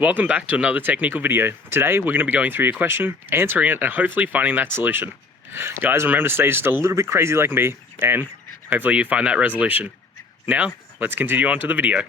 Welcome back to another technical video. Today we're going to be going through your question, answering it, and hopefully finding that solution. Guys, remember to stay just a little bit crazy like me, and hopefully you find that resolution. Now, let's continue on to the video.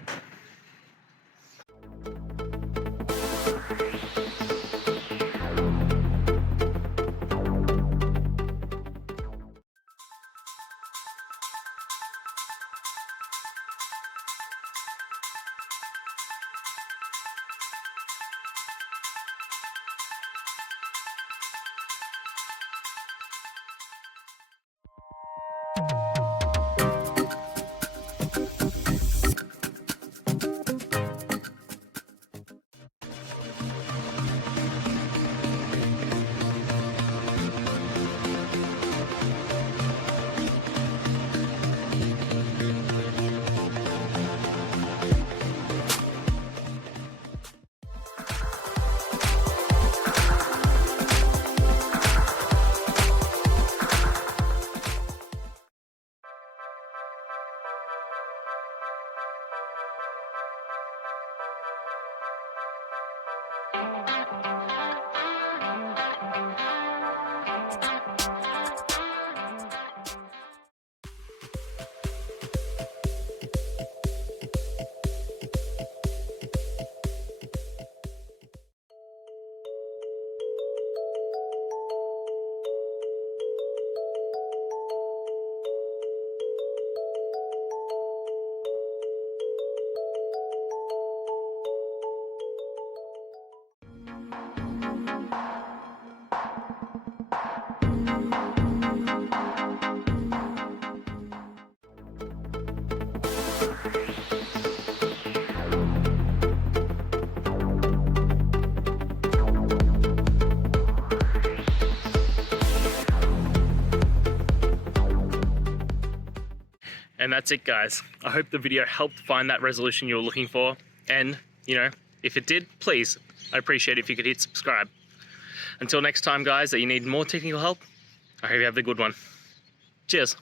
And that's it, guys. I hope the video helped find that resolution you were looking for. And, if it did, please, I'd appreciate it if you could hit subscribe. Until next time, guys, that you need more technical help, I hope you have a good one. Cheers.